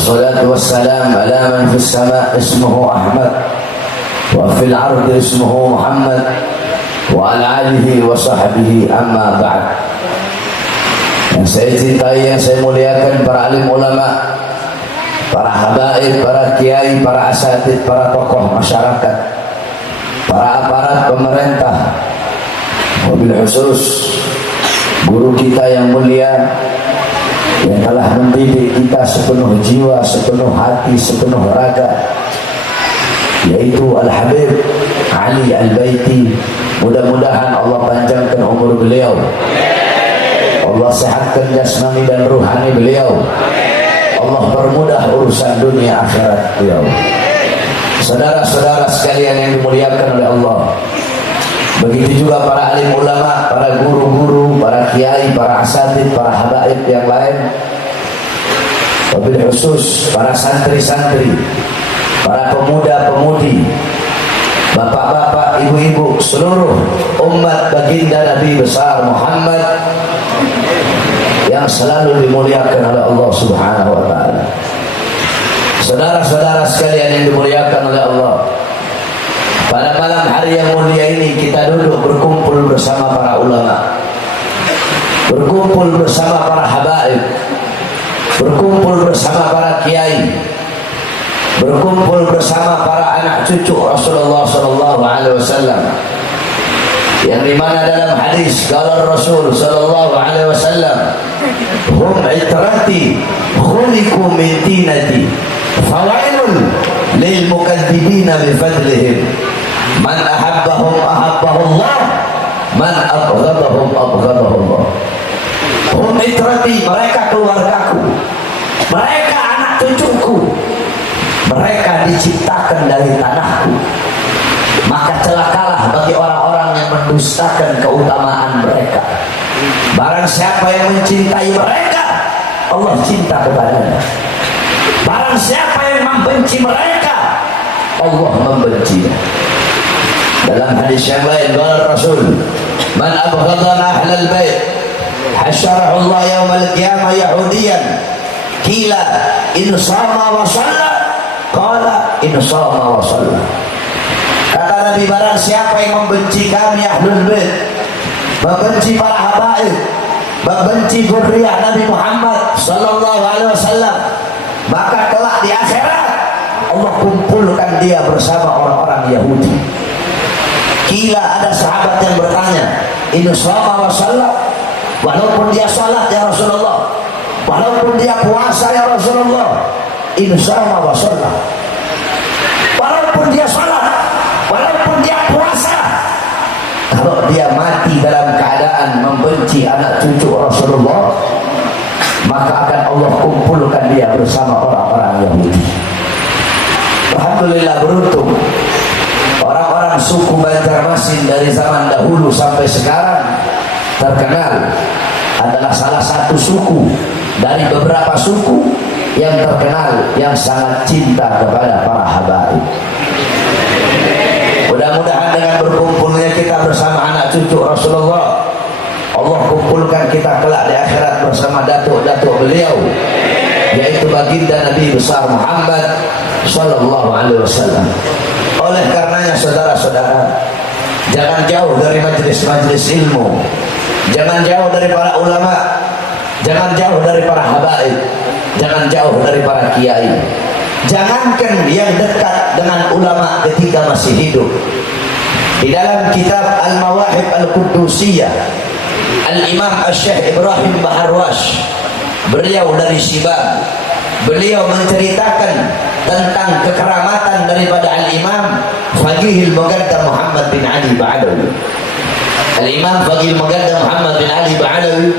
والصلاة والسلام على من في السماء اسمه أحمد وفي الأرض اسمه محمد وعلى آله وصحبه أما بعد. Yang saya cintai, yang saya muliakan para alim ulama, para habaib, para kiai, para asatid, para tokoh masyarakat, para aparat pemerintah, wabil khusus guru kita yang mulia yang telah mendidik kita sepenuh jiwa, sepenuh hati, sepenuh raga, yaitu Al-Habib Ali Al-Baiti. Mudah-mudahan Allah panjangkan umur beliau, Allah sehatkan jasmani dan ruhani beliau, Allah permudah urusan dunia akhirat beliau. Saudara-saudara sekalian yang dimuliakan oleh Allah, begitu juga para alim ulama, para guru-guru, para kiai, para asatid, para habaib yang lain, wabil khusus para santri-santri, para pemuda-pemudi, bapak-bapak, ibu-ibu, seluruh umat baginda Nabi besar Muhammad yang selalu dimuliakan oleh Allah Subhanahu wa ta'ala. Saudara-saudara sekalian yang dimuliakan oleh Allah, pada malam hari yang mulia ini kita duduk berkumpul bersama para ulama, berkumpul bersama para habaib, berkumpul bersama para kiai, berkumpul bersama para anak cucu Rasulullah sallallahu alaihi wasallam, yang dimana dalam hadis qala Rasul sallallahu alaihi wasallam, hum itrati khuliqu min tinati fawailun lil mukadzibina bi fadlihim man ahabbahum ahabbahullah man abghadahum abghadahullah. Hum itrati, mereka keluargaku, mereka anak cucuku, mereka diciptakan dari tanahku, maka celakalah bagi orang-orang yang mendustakan keutamaan mereka. Barang siapa yang mencintai mereka, Allah cinta kepadanya. Barang siapa yang membenci mereka, Allah membencinya. Dalam hadis yang lain, qala Rasul, man abghadana ahlal bait hasyarahu Allah yaumal qiyamah yahudiyan qila in sama wa shalla qala in sama wa shalla. Kata Nabi, barang siapa yang membenci kami ahlul bait, membenci para habaib, membenci dzurriyyah Nabi Muhammad sallallahu alaihi wasallam, maka kelak di akhirat Allah kumpulkan dia bersama orang-orang Yahudi. Kila, ada sahabat yang bertanya, in shoma wa shalla, walaupun dia salat ya Rasulullah, walaupun dia puasa ya Rasulullah, in shoma wa shalla, walaupun dia salat, walaupun dia puasa, kalau dia mati dalam keadaan membenci anak cucu Rasulullah, maka akan Allah kumpulkan dia bersama orang-orang Yahudi. Alhamdulillah, beruntung orang-orang suku Banjarmasin dari zaman dahulu sampai sekarang terkenal adalah salah satu suku dari beberapa suku yang terkenal yang sangat cinta kepada para habaib. Mudah-mudahan dengan berkumpulnya kita bersama anak cucu Rasulullah, Allah kumpulkan kita kelak di akhirat bersama datuk-datuk beliau, yaitu baginda Nabi besar Muhammad sallallahu alaihi wasallam. Oleh karenanya saudara-saudara, jangan jauh dari majelis-majelis ilmu, jangan jauh dari para ulama, jangan jauh dari para habaib, jangan jauh dari para kiai. Jangankan yang dekat dengan ulama ketika masih hidup. Di dalam kitab Al-Mawahib Al-Qudusiyah, Al-Imam Al-Syekh Ibrahim Baharwash, beliau dari Sibab, beliau menceritakan tentang kekeramatan daripada Al-Imam Faqihil Muqaddam Muhammad bin Ali Ba'alawi. Al-Imam Faqihil Muqaddam Muhammad bin Ali Ba'alawi,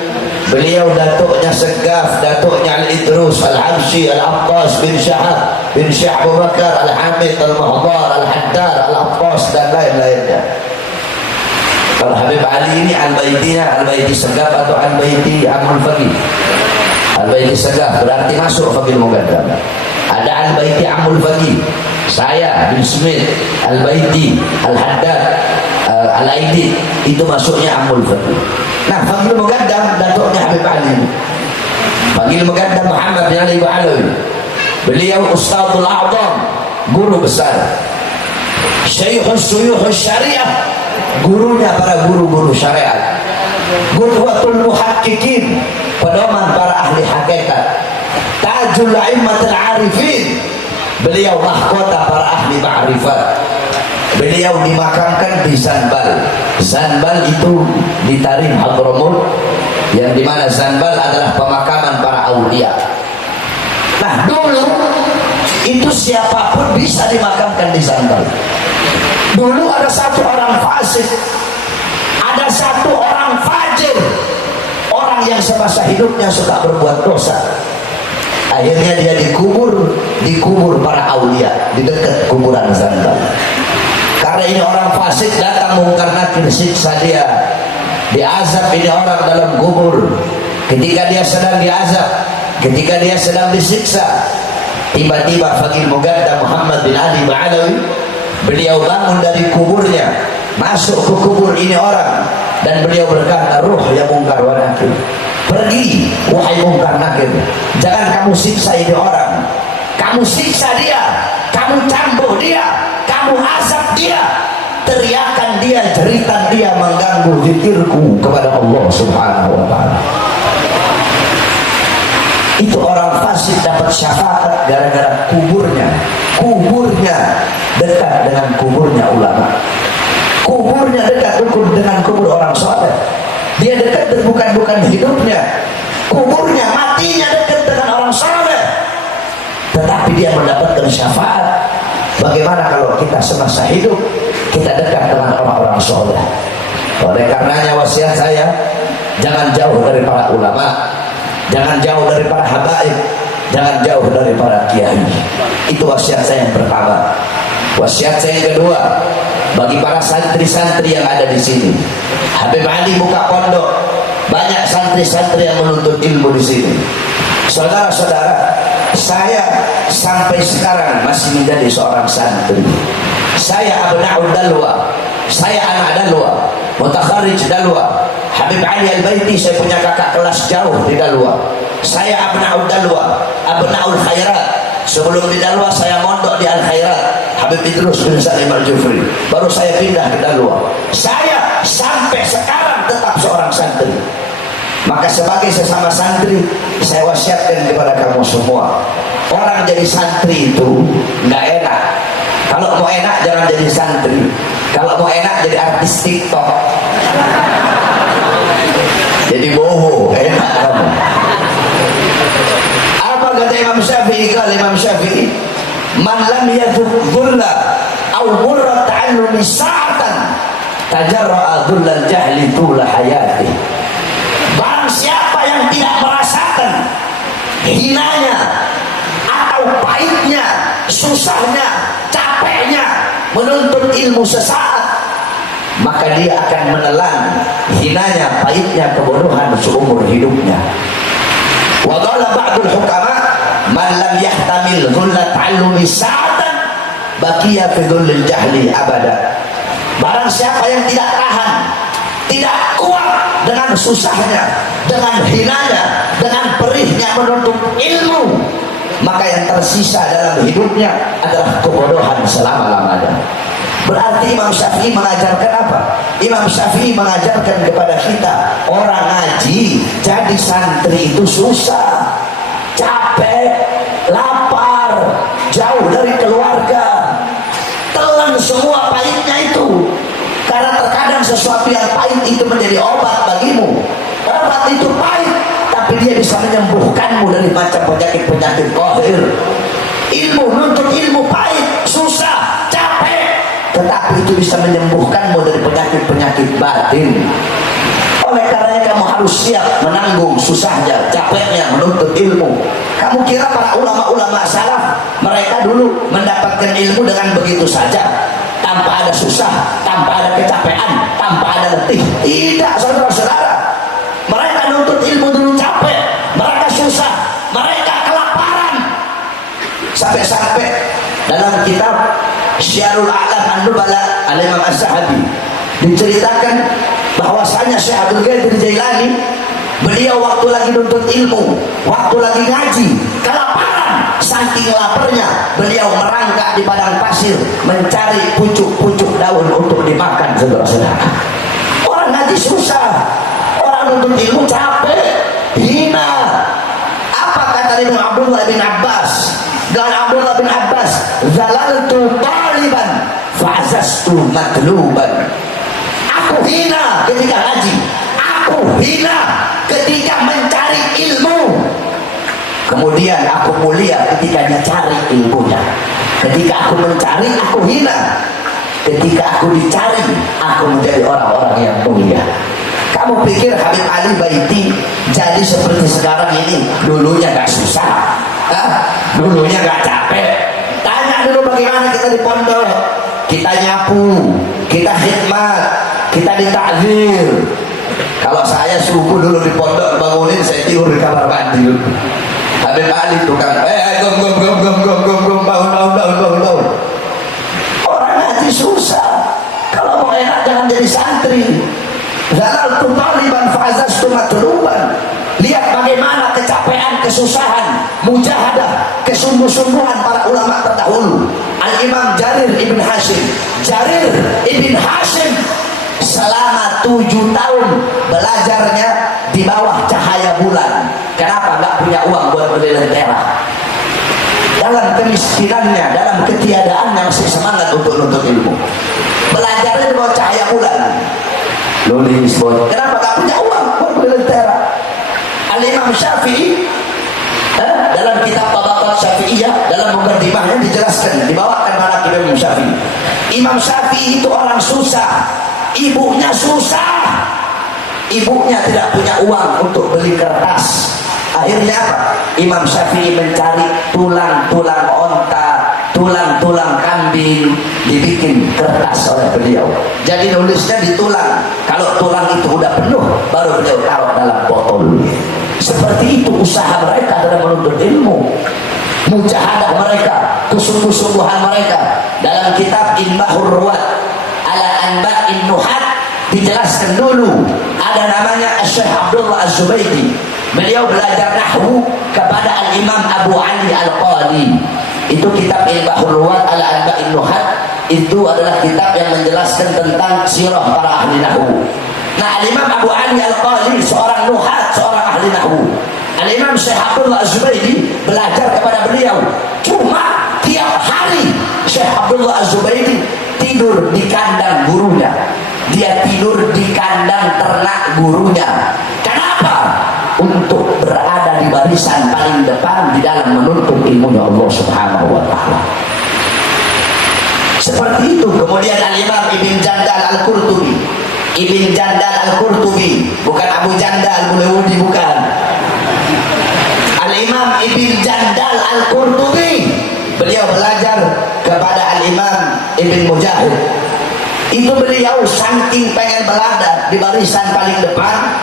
beliau datuknya Segaf, datuknya Al-Idrus, Al-Habsyi, Al-Abbas bin Syahab bin Syekh Abu Bakar, Al-Hamid, Al-Muhdar, Al-Haddad, Al-Abbas dan lain-lainnya. Kalau Habib Ali ini Al-Baitinya, Al-Baiti Segaf atau Al-Baiti Amul Faqih. Al-Baiti Segaf berarti masuk Faqihil Muqaddam. Ada Al-Baiti Amul Faqih, saya bin Smith, Al-Baiti, Al-Haddad, Al-Aidi, itu masuknya Amul Faqih. Nah, Faqihil Muqaddam datuknya Habib Ali, Faqihil Muqaddam Muhammad bin Ali Ba'alawi. Beliau Ustadzul A'zam, guru besar. Syaikhus Syuyuhus Syariah, gurunya para guru-guru syariat. Qudwatul Muhaqqiqin, pedoman para ahli hakikat. Tajul A'immatul Arifin, beliau mahkota para ahli ma'rifat. Beliau dimakamkan di Zanbal. Zanbal itu di Tarim Hadramut, yang dimana Zanbal adalah pemakaman para aulia. Nah, dulu itu siapapun bisa dimakamkan di Zanbal. Dulu ada satu orang fasik, ada satu orang fajir, orang yang semasa hidupnya suka berbuat dosa. Akhirnya dia dikubur para aulia di dekat kuburan Zanbal. Karena ini orang fasik, datang mungkar nakir, siksa dia, diazab ini orang dalam kubur. Ketika dia sedang diazab, ketika dia sedang disiksa, tiba-tiba Faqih Muqaddam Muhammad bin Ali Ba'alawi, beliau bangun dari kuburnya, masuk ke kubur ini orang, dan beliau berkata, ruh ya mungkar wa nakir, pergi wahai mungkar nakir, jangan kamu siksa ini orang, kamu siksa dia, kamu cambuk dia, kamu azab dia, teriakan dia, jeritan dia mengganggu zikirku kepada Allah Subhanahu wa ta'ala. Itu orang fasik dapat syafaat gara-gara kuburnya dekat dengan kuburnya ulama, kuburnya dekat dengan kubur orang soleh. Dia dekat bukan hidupnya, kuburnya matinya dekat dengan orang soleh, tetapi dia mendapatkan syafaat. Bagaimana kalau kita semasa hidup kita dekat dengan orang-orang soleh? Oleh karenanya wasiat saya, jangan jauh dari para ulama, jangan jauh dari para habaib, jangan jauh dari para kiai. Itu wasiat saya yang pertama. Wasiat saya yang kedua, bagi para santri-santri yang ada di sini, Habib Ali buka pondok, banyak santri-santri yang menuntut ilmu di sini. Saudara-saudara, saya sampai sekarang masih menjadi seorang santri. Saya abna'ud dalwa, saya anak dalwa, mutakharrij dalwa. Habib Ali Al-Baiti, saya punya kakak kelas jauh di dalwa. Saya abna'ud dalwa, abna'ul khairat. Sebelum di dalwa saya mondok di Al-Khairat, Habib Idrus bin Salim Al-Jufri. Baru saya pindah ke dalwa. Saya sampai sekarang tetap seorang santri. Maka sebagai sesama santri, saya wasiatkan kepada kamu semua, orang jadi santri itu nggak enak. Kalau mau enak jangan jadi santri. Kalau mau enak jadi artis TikTok, jadi boho, enak kamu. Apa kata Imam Syafi'i? Kalau Imam Syafi'i, man lam yadhuq dhulla aw murra ta'allumi sa'atan tajarra'a dhullal jahli tula hayati. Barang siapa yang tidak merasakan hinanya atau pahitnya, susahnya, capeknya menuntut ilmu sesaat, maka dia akan menelan hinanya, pahitnya kebodohan seumur hidupnya. Wa qala ba'dul hukama, man lam yahtamil dhulla ta'allumi sa'atan baqiya fi dhullil jahli abada. Barang siapa yang tidak tahan, tidak kuat dengan susahnya, dengan hinanya, dengan perihnya menuntut ilmu, maka yang tersisa dalam hidupnya adalah kebodohan selama-lamanya. Berarti Imam Syafi'i mengajarkan apa? Imam Syafi'i mengajarkan kepada kita, orang ngaji jadi santri itu susah, capek, lapar, jauh dari keluarga, telan semua pahitnya itu. Karena terkadang sesuatu yang pahit itu menjadi obat bagimu. Obat itu pahit, tapi dia bisa menyembuhkanmu dari macam penyakit-penyakit qahir. Ilmu, nuntut ilmu pahit, susah, capek, tetapi itu bisa menyembuhkanmu dari penyakit-penyakit batin. Oleh karenanya kamu harus siap menanggung susahnya, capeknya menuntut ilmu. Kamu kira para ulama-ulama salaf, mereka dulu mendapatkan ilmu dengan begitu saja, tanpa ada susah, tanpa ada kecapean, tanpa ada letih? Tidak, saudara-saudara. Mereka nuntut ilmu dulu capek, mereka susah, mereka kelaparan. Sampai-sampai dalam kitab Syiarul A'lam An-Nubala Al-Imam Az-Zahabi diceritakan bahwasanya Syekh Abdul Qadir Jailani, beliau waktu lagi nuntut ilmu, waktu lagi ngaji, kelaparan, saking laparnya beliau merangkak di padang pasir mencari pucuk-pucuk daun untuk dimakan. Saudara-saudara, orang ngaji susah, orang nuntut ilmu capek, hina. Apa kata Ibnu Abdullah bin Abbas? Dan Abdullah bin Abbas, zalaltu taliban fa'azastu matluban. Aku hina ketika ngaji, aku hina ketika mencari ilmu, kemudian aku mulia ketika dicari ilmunya. Ketika aku mencari, aku hina. Ketika aku dicari, aku menjadi orang-orang yang mulia. Kamu pikir Habib Ali Baiti jadi seperti sekarang ini dulunya gak susah? Dulunya gak capek? Tanya dulu bagaimana kita di pondok. Kita nyapu, kita khidmat, kita ditakzir. Kalau saya subuh dulu di pondok bangunin, saya tidur di kamar mandi dulu. Habib Ali tukang gom bangun. Orang ngaji susah. Kalau mau enak jangan jadi santri. Zalaltu taliban fa'azastu matluban. Lihat bagaimana kecapean, kesusahan, mujahadah, kesungguh-sungguhan para ulama terdahulu. Al-Imam Jarir ibn Hashim. Jarir ibn Hashim selama 7 tahun belajarnya di bawah cahaya bulan. Kenapa? Gak punya uang buat beli lentera. Dalam kemiskinannya, dalam ketiadaannya masih semangat untuk nuntut ilmu. Belajarnya di bawah cahaya bulan. Lulis bos. Kenapa? Gak punya uang buat beli lentera. Al-Imam Syafi'i dalam kitab Tabaqat Syafi'iyah, dalam mukaddimahnya dijelaskan, dibawakan manaqib Imam Syafi'i. Imam Syafi'i itu orang susah, ibunya susah, ibunya tidak punya uang untuk beli kertas. Akhirnya apa? Imam Syafi'i mencari tulang-tulang onta, tulang-tulang kambing, dibikin kertas oleh beliau. Jadi nulisnya di tulang. Kalau tulang itu udah penuh, baru beliau taruh dalam botol. Seperti itu usaha mereka dalam menuntut ilmu, mujahadah mereka, kesungguh-sungguhan mereka. Dalam kitab Inbahur Ruwat ala Anba'in Nuhat dijelaskan dulu ada namanya Syekh Abdullah Az-Zubaydi. Beliau belajar nahwu kepada Al-Imam Abu Ali Al-Qadi. Itu kitab Inbahur Ruwat ala Anba'in Nuhat. Itu adalah kitab yang menjelaskan tentang sirah para ahli nahwu. Nah, Al-Imam Abu Ali Al-Qadi seorang nuhat, seorang ahli nahwu. Al-Imam Syekh Abdullah Az-Zubaydi belajar kepada beliau. Cuma tiap hari Syekh Abdullah Az-Zubaydi tidur di kandang gurunya. Dia tidur di kandang ternak gurunya. Kenapa? Untuk berada di barisan paling depan di dalam menuntut ilmunya Allah Subhanahu wa ta'ala. Seperti itu. Kemudian Al-Imam Ibn Jandal Al-Qurtubi. Ibn Jandal Al-Qurtubi, bukan Abu Jandal Mulewudi, bukan. Al-Imam Ibn Jandal Al-Qurtubi, beliau belajar kepada Al-Imam Ibn Mujahid. Itu beliau saking pengen berada di barisan paling depan,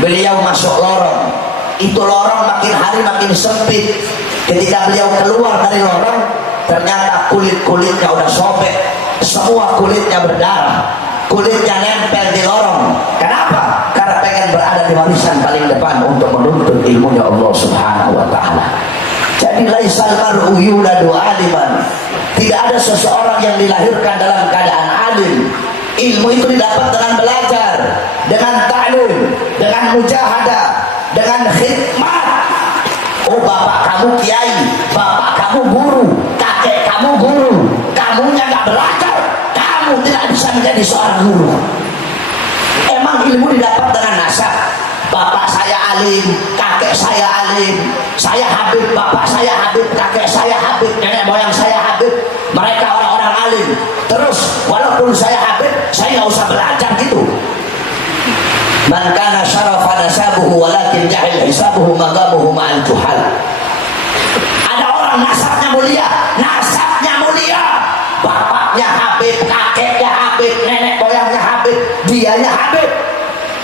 beliau masuk lorong. Itu lorong makin hari makin sempit. Ketika beliau keluar dari lorong, ternyata kulit-kulitnya udah sobek, semua kulitnya berdarah, kulitnya nempel di lorong. Kenapa? Karena pengen berada di barisan paling depan untuk menuntut ilmunya Allah Subhanahu wa ta'ala. Jadi laisal mar'u yuladu aliman. Tidak ada seseorang yang dilahirkan dalam keadaan alim. Ilmu itu didapat dengan belajar, dengan ta'lim, dengan mujahadah, dengan khidmat. Oh, bapak kamu kiai, bapak kamu guru, kakek kamu guru, kamunya gak belajar, kamu tidak bisa menjadi seorang guru. Emang ilmu didapat dengan nasab. Bapak saya alim, kakek saya alim, saya habib, bapak saya habib, kakek saya habib, nenek moyang saya habib, mereka orang-orang alim. Terus walaupun saya habib, saya nggak usah belajar gitu. Man kana syarafa nasabuhu walakin jahil hisabuhu magamuhu ma'al juhal. Ada orang nasabnya mulia, bapaknya habib, kakeknya habib, nenek moyangnya habib, dianya habib.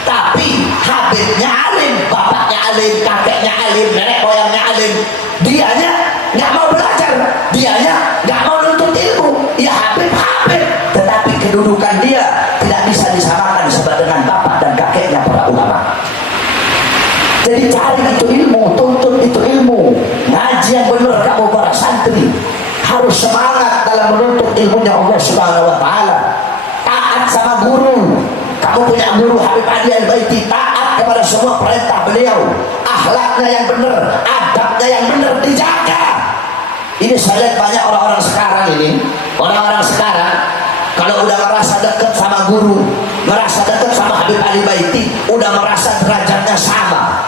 Tapi habibnya alim, bapaknya alim, kakeknya alim, nenek moyangnya alim, dianya nggak mau belajar, dianya nggak mau nuntut ilmu. Ya habib, tetapi kedudukan dia tidak bisa disamakan dengan bapak dan kakeknya para ulama. Jadi cari itu ilmu, tuntut itu ilmu, ngaji yang benar. benar kamu para santri harus semangat dalam menuntut ilmunya Allah Subhanahu wa taala. Taat sama guru. Kamu punya guru Habib Ali Al-Baiti, taat kepada semua perintah beliau. Akhlaknya yang benar, adabnya yang benar dijaga. Ini saya lihat banyak orang-orang sekarang ini, orang-orang sekarang kalau udah merasa dekat sama guru, merasa dekat sama Habib Ali Baiti, udah merasa derajatnya sama.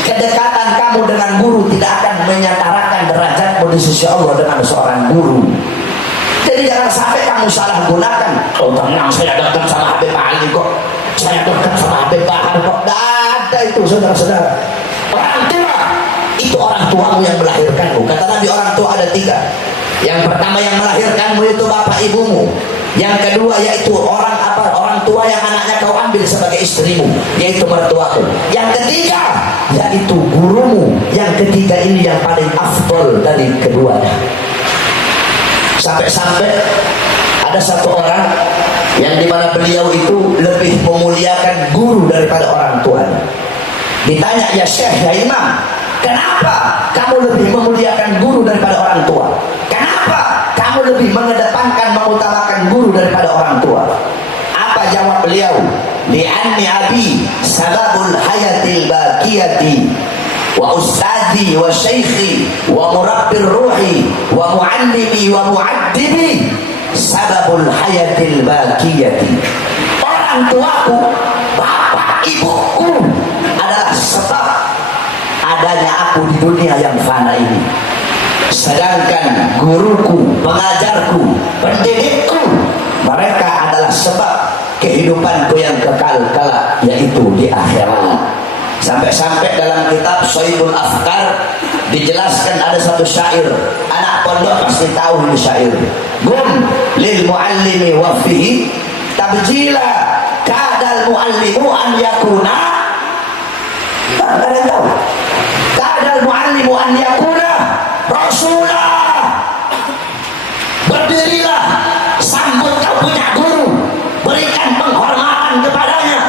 Kedekatan kamu dengan guru tidak akan menyetarakan derajatmu di sisi Allah dengan seorang guru. Jadi jangan sampai kamu salah gunakan. Oh tenang, saya dekat sama Habib Ali kok, saya dekat sama Habib Bahar kok. Tidak ada itu saudara-saudara. Orang tua itu orang tuamu yang melahirkanmu. Kata Nabi orang tua ada tiga. Yang pertama yang melahirkanmu itu bapak ibumu. Yang kedua yaitu orang tua yang anaknya kau ambil sebagai istrimu, yaitu mertuaku. Yang ketiga yaitu gurumu. Yang ketiga ini yang paling afdol dari keduanya. Sampai-sampai ada satu orang yang dimana beliau itu lebih memuliakan guru daripada orang tuanya. Ditanya, ya Syekh, ya Imam, kenapa kamu lebih memuliakan guru daripada orang tua? Kenapa kamu lebih mengedepankan, mengutamakan guru daripada orang tua? Apa jawab beliau? Li'anni abi sababul hayatil baqiyati wa ustadi wa syaikhi wa murabbir ruhi wa muallimi wa muaddibi sababul hayatil baqiyati. Orang tuaku, bapak ibuku adalah sebab adanya aku di dunia yang fana ini. Sedangkan guruku, pengajarku, pendidikku, mereka adalah sebab kehidupanku yang kekal kelak, yaitu di akhirat. Sampai-sampai dalam kitab Soibul Afkar dijelaskan ada satu syair, anak pondok pasti tahu ini syair. Gum lil muallimi wa fihi tabjila kadal muallimu an yakuna. Kalian tahu? Kadal muallimu an yakuna rasulah. Berdirilah, sambut kau punya guru, berikan penghormatan kepadanya,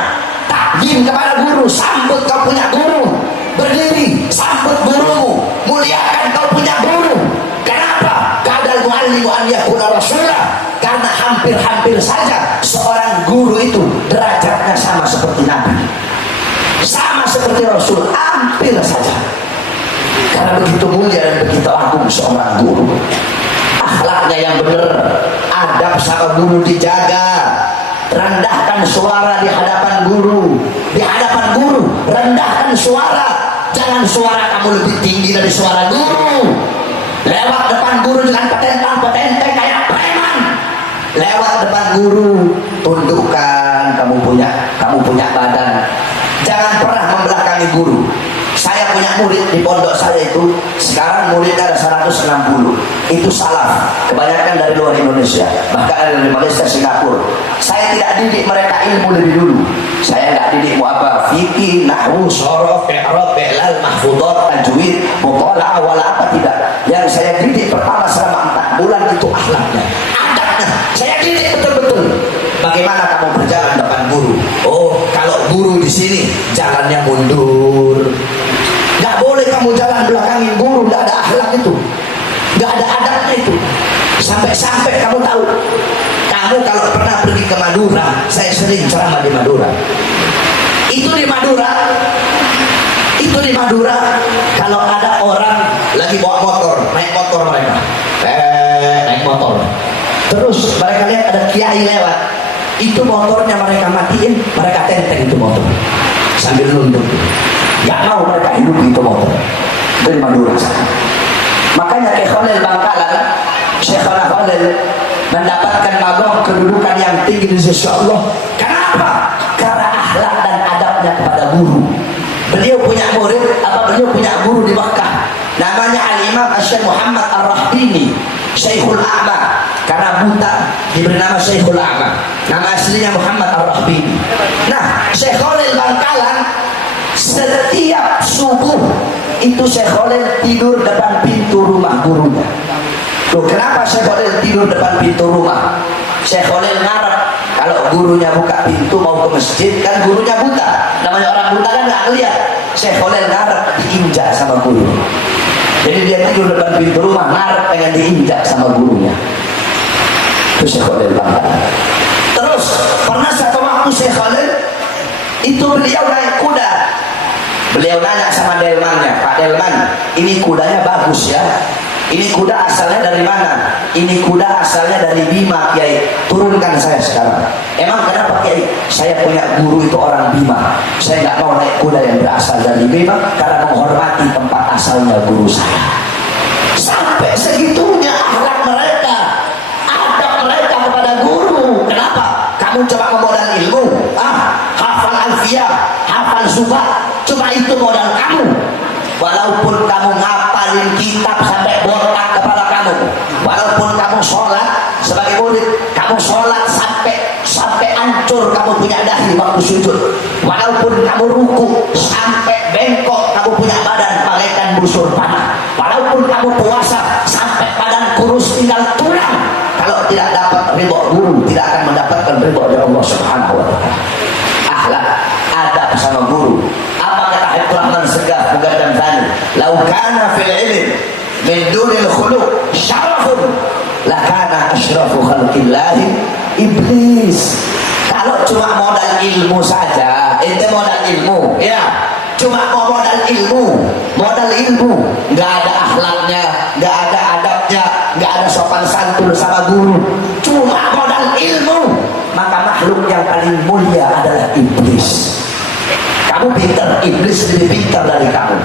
takjim kepada guru, sambut kau punya guru, berdiri, sambut gurumu, muliakan kau punya guru. Kenapa? Kadal muallimu an yakuna rasulah. Karena hampir-hampir saja seorang guru itu derajatnya sama seperti Nabi, sama seperti Rasul, hampir saja. Karena begitu mulia dan begitu agung seorang guru. Akhlaknya yang benar, adab sama guru dijaga. Rendahkan suara di hadapan guru, di hadapan guru rendahkan suara. Jangan suara kamu lebih tinggi dari suara guru. Lewat depan guru dengan petentang-petente kayak preman. Lewat depan guru tundukkan, kamu punya badan. Jangan pernah membelakangi guru. Saya punya murid di pondok saya itu, sekarang muridnya ada 160. Itu salaf, kebanyakan dari luar Indonesia, bahkan dari Malaysia, Singapura. Saya tidak didik mereka ilmu lebih dulu. Saya tidak didikmu apa? Fikih, nahwu, shorof, i'rab, i'lal, mahfudhat, tajwid, muthala'ah, wala apa tidak. Yang saya didik pertama selama 4 bulan itu akhlaknya, adabnya. Saya didik betul-betul. Bagaimana kamu berjalan depan guru? Oh, kalau guru di sini jalannya mundur. Gak boleh kamu jalan belakangin guru, gak ada akhlak itu, gak ada adabnya itu. Sampai-sampai kamu tahu, kamu kalau pernah pergi ke Madura, saya sering ceramah di Madura. Itu di Madura, kalau ada orang lagi bawa motor, naik motor mereka, naik motor. Terus mereka lihat ada kiai lewat, itu motornya mereka matiin, mereka tenteng itu motor sambil nunduk. Gak mau mereka hidup itu motor. Itu di Madura sana. Makanya Syekh Khalil Bangkalan, Syekh Khalil mendapatkan magam kedudukan yang tinggi di sisi Allah. Kenapa? Karena akhlak dan adabnya kepada guru. Beliau punya murid, beliau punya guru di Makkah. Namanya Al-Imam Syekh Muhammad Ar-Rahbini, Syekhul A'ma. Karena buta diberi nama Syekhul A'ma. Nama aslinya Muhammad Ar-Rahbini. Nah, Syekh Khalil Bangkalan setiap subuh itu Syekh Khalil tidur depan pintu rumah gurunya. Loh, kenapa Syekh Khalil tidur depan pintu rumah? Syekh Khalil ngarep kalau gurunya buka pintu mau ke masjid, kan gurunya buta. Namanya orang buta kan nggak ngeliat. Syekh Khalil ngarep diinjak sama guru. Jadi dia tidur depan pintu rumah, ngarep pengen diinjak sama gurunya. Itu Syekh Khalil Bangkalan. Terus pernah satu waktu Syekh Khalil itu beliau naik kuda. Beliau nanya sama delmannya, Pak Delman, ini kudanya bagus ya. Ini kuda asalnya dari mana? Ini kuda asalnya dari Bima, Kiai. Turunkan saya sekarang. Emang kenapa, Kiai? Saya punya guru itu orang Bima. Saya nggak mau naik kuda yang berasal dari Bima karena menghormati tempat asalnya guru saya. Sampai segitunya akhlak mereka, adab mereka kepada guru. Kenapa? Kamu coba memodal ilmu, hafal alfiyah, hafal subah, cuma itu modal kamu. Walaupun kamu ngapalin kitab sampai botak kepala kamu, walaupun kamu sholat sebagai murid, kamu sholat sampai hancur kamu punya dahi waktu sujud, walaupun kamu ruku sampai bengkok kamu punya badan bagaikan busur panah, walaupun kamu puasa sampai badan kurus tinggal tulang, kalau tidak dapat ridho guru tidak akan mendapatkan ridho dari Allah Subhanahu wa Ta'ala. Akhlak, adab sama guru. Apa kata Habib Rahman Segaf Mugaddam Thani? Lau kana fil ilm min dunil khuluq syarafun lakana asyrafu khalqillahi iblis. Kalau cuma modal ilmu saja, ente modal ilmu, ya, cuma mau modal ilmu, nggak ada akhlaknya, nggak ada adabnya, nggak ada sopan santun sama guru, cuma modal ilmu, maka makhluk yang paling mulia adalah iblis. Kamu pintar, iblis lebih pintar dari kamu.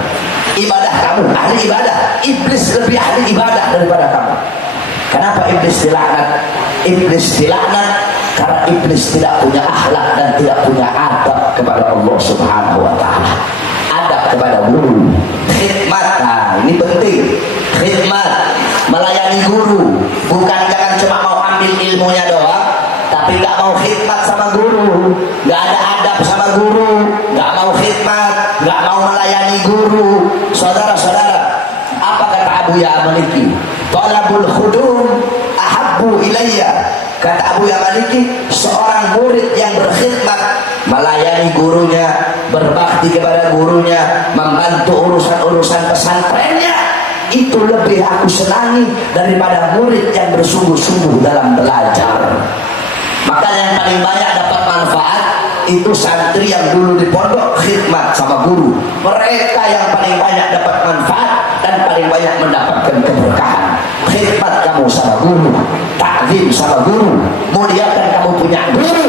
Ibadah kamu, ahli ibadah, iblis lebih ahli ibadah daripada kamu. Kenapa iblis dilaknat? Iblis dilaknat karena iblis tidak punya akhlak dan tidak punya adab kepada Allah Subhanahu wa Ta'ala. Adab kepada guru, khidmat, nah ini penting. Khidmat, melayani guru, bukan jangan cuma mau ambil ilmunya doang, tapi nggak mau khidmat sama guru, nggak ada adab sama guru, nggak mau khidmat, nggak mau melayani guru. Saudara-saudara, apa kata Abu Ya Maliki? Talabul khudum ahabbu ilayya. Kata Abu Ya Maliki, seorang murid yang berkhidmat, melayani gurunya, berbakti kepada gurunya, membantu urusan-urusan pesantrennya, itu lebih aku senangi daripada murid yang bersungguh-sungguh dalam belajar. Maka yang paling banyak dapat manfaat itu santri yang dulu di pondok khidmat sama guru. Mereka yang paling banyak dapat manfaat dan paling banyak mendapatkan keberkahan. Khidmat kamu sama guru, takzim sama guru, muliakan kamu punya guru,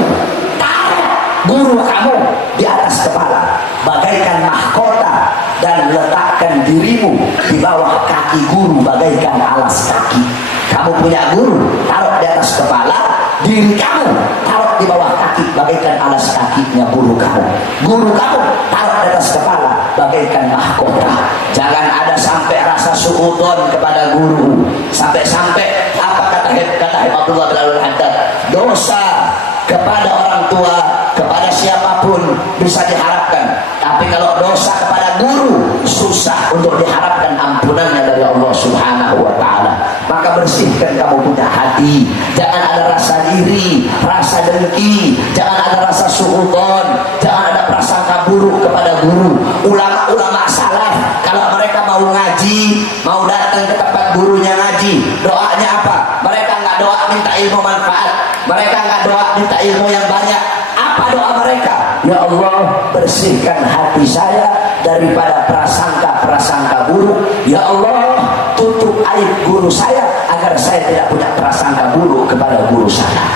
taruh guru kamu di atas kepala bagaikan mahkota dan letakkan dirimu di bawah kaki guru bagaikan alas kaki. Kamu punya guru, taruh di atas kepala, diri kamu taruh di bawah kaki bagaikan alas kakinya guru kamu. Guru kamu taruh di atas kepala bagaikan mahkota. Jangan ada sampai rasa suudon kepada guru, sampai-sampai apa kata Abdullah bin Al-Haddad, dosa kepada orang tua, kepada siapapun bisa diharapkan, tapi kalau dosa kepada guru susah untuk diharapkan ampunannya dari Allah Subhanahu wa Ta'ala. Maka bersihkan kamu punya hati, jangan ada rasa iri, rasa dengki, jangan ada rasa suudzon, jangan ada prasangka buruk kepada guru. Ulama-ulama salaf kalau mereka mau ngaji, mau datang ke tempat gurunya ngaji, doanya apa? Mereka nggak doa minta ilmu manfaat, mereka nggak doa minta ilmu yang banyak. Apa doa mereka? Ya Allah, bersihkan hati saya daripada prasangka-prasangka buruk. Ya Allah, tutup aib guru saya agar saya tidak punya prasangka buruk kepada guru saya.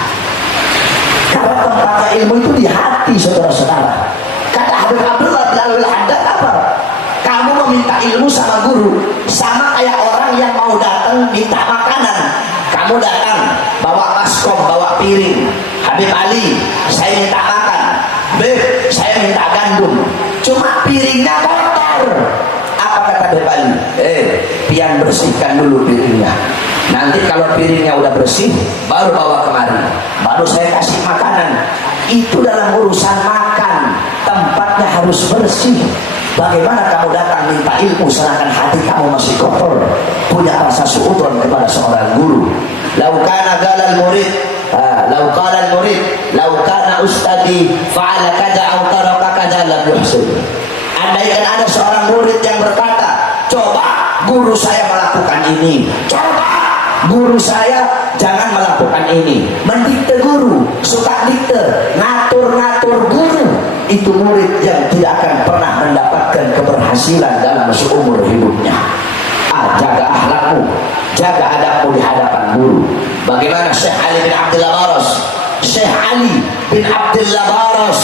Karena tempatnya ilmu itu di hati, saudara-saudara. Kata Habib Abdullah bin Al-Haddad apa? Kamu meminta ilmu sama guru sama kayak orang yang mau datang minta makanan. Kamu datang bawa baskom, bawa piring. Habib Ali, saya minta makan. Beb, saya minta gandum. Cuma piringnya kotor. Apa kata Habib Ali? Pian bersihkan dulu piringnya. Nanti kalau piringnya udah bersih, baru bawa kemari, baru saya kasih makanan. Itu dalam urusan makan, tempatnya harus bersih. Bagaimana kamu datang minta ilmu sedangkan hati kamu masih kotor, punya rasa suudzon kepada seorang guru? Laukana galal murid, laukana murid, laukana ustadi fa'ala kada au taraka kada lam yuhsin. Andaikan ada seorang murid yang berkata, coba guru saya melakukan ini, coba guru saya jangan melakukan ini. Mendikte guru, suka dikte, ngatur-ngatur guru, itu murid yang tidak akan pernah mendapatkan keberhasilan dalam seumur hidupnya. Jaga akhlakmu, jaga adabmu di hadapan guru. Bagaimana Syekh Ali bin Abdullah Baras, Syekh Ali bin Abdullah Baras,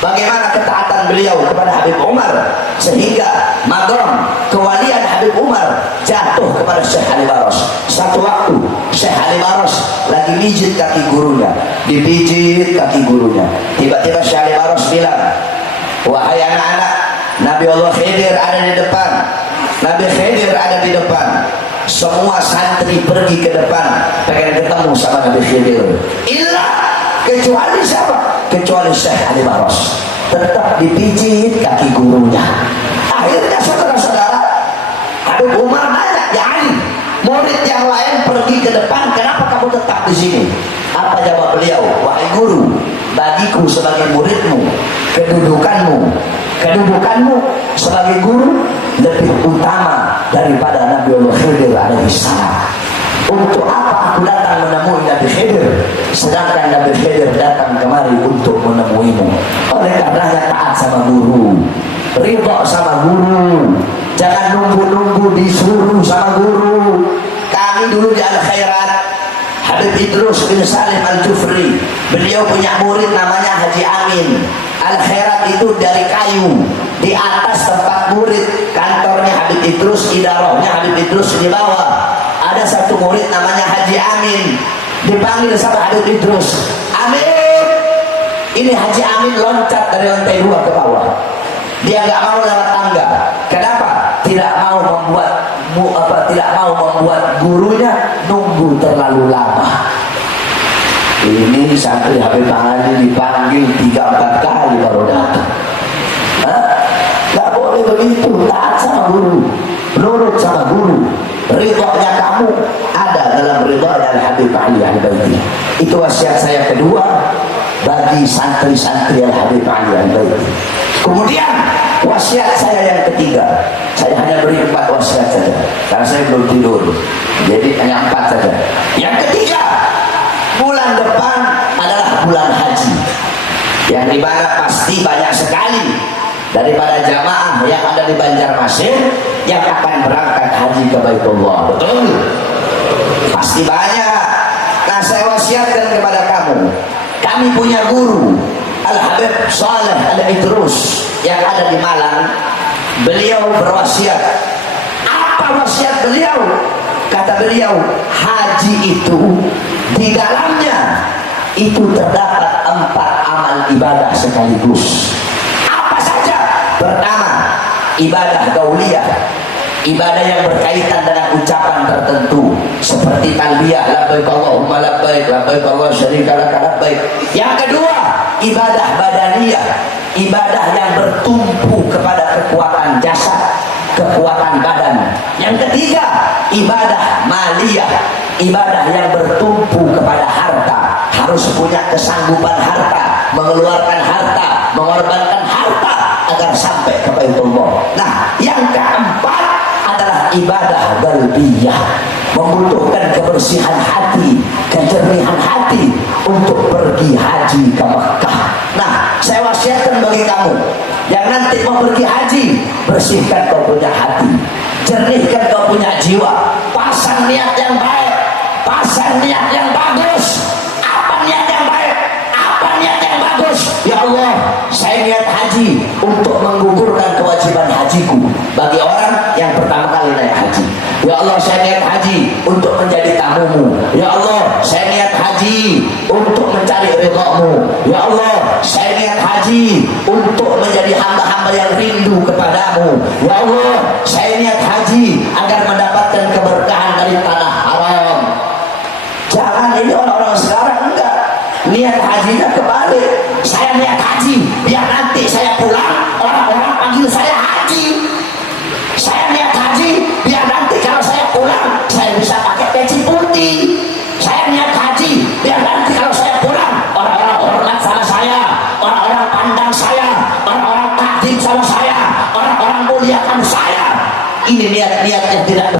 bagaimana ketaatan beliau kepada Habib Umar sehingga magam kewalian Habib Umar jatuh kepada Syekh Ali Baras. Satu waktu Syekh Ali Baras lagi pijit kaki gurunya, dipijit kaki gurunya. Tiba-tiba Syekh Ali Baras bilang, wahai anak-anak, Nabi Allah Khidir ada di depan, Nabi Khidir ada di depan. Semua santri pergi ke depan pengen ketemu sama Nabi Khidir. Illa kecuali siapa? Kecuali Syekh Ali Baras. Tetap dipijit kaki gurunya. Akhirnya saudara-saudara, Habib Umar nanya, ya Ali, murid yang lain pergi ke depan, kenapa kamu tetap di sini? Apa jawab beliau? Wahai guru, bagiku sebagai muridmu, kedudukanmu sebagai guru lebih utama daripada Nabi Allah Khidir alaihissalam. Untuk apa aku datang menemui Nabi Khidir sedangkan Nabi Khidir datang kemari untuk menemuimu? Oleh karenanya taat sama guru, ridho sama guru, jangan nunggu-nunggu disuruh sama guru. Kami dulu di Al-Khairat, Habib Idrus bin Salim Al-Jufri, beliau punya murid namanya Haji Amin. Al-Khairat itu dari kayu, di atas tempat murid kantornya Habib Idrus, idarahnya Habib Idrus di bawah. Ada satu murid namanya Haji Amin, dipanggil sama Habib Idrus, Amin. Ini Haji Amin loncat dari lantai 2 ke bawah. Dia nggak mau lewat tangga. Kenapa? Tidak mau membuat gurunya nunggu terlalu lama. Ini santri Habib Mahdi dipanggil 3-4 kali baru datang. Gak boleh begitu. Taat sama guru, nurut sama guru. Ridhonya kamu ada dalam ridhonya Habib Ali Al-Baiti. Itu wasiat saya kedua bagi santri-santri Al-Habib Ali Al-Baiti. Kemudian wasiat saya yang ketiga, saya hanya beri 4 wasiat saja karena saya belum tidur, jadi hanya 4 saja. Yang ketiga, bulan depan adalah bulan haji, yang dimana pasti banyak sekali daripada jamaah yang ada di Banjarmasin yang akan berangkat haji ke Baitullah. Betul? Pasti banyak. Nah, saya wasiatkan kepada kamu, kami punya guru Al-Habib Saleh Al-Idrus yang ada di Malang. Beliau berwasiat. Apa wasiat beliau? Kata beliau, haji itu di dalamnya itu terdapat 4 amal ibadah sekaligus. Apa saja? Pertama, ibadah gauliyah, ibadah yang berkaitan dengan ucapan tertentu seperti talbiyah, labbaik Allahumma labbaik, labbaik Allah syarika lak labbaik. Yang kedua, ibadah badaniyah, ibadah yang bertumpu kepada kekuatan jasad, kekuatan badan. Yang ketiga, ibadah maliyah, ibadah yang bertumpu kepada harta, harus punya kesanggupan harta, mengeluarkan harta, mengorbankan harta agar sampai ke Baitullah. Nah, yang keempat adalah ibadah qalbiyah, membutuhkan kebersihan hati, kejernihan hati untuk pergi haji ke Mekah. Nah, saya wasiatkan bagi kamu yang nanti mau pergi haji, bersihkan kau punya hati, jernihkan kau punya jiwa, pasang niat yang baik, pasang niat yang bagus. Apa niat yang baik? Apa niat yang bagus? Ya Allah, saya niat haji untuk menggugurkan kewajiban hajiku bagi orang yang pertama kali naik haji. Ya Allah, saya niat haji untuk menjadi tamumu. Ya Allah, saya niat haji untuk mencari ridhamu. Ya Allah, saya niat haji untuk menjadi hamba-hamba yang rindu kepadamu. Ya Allah, saya niat haji agar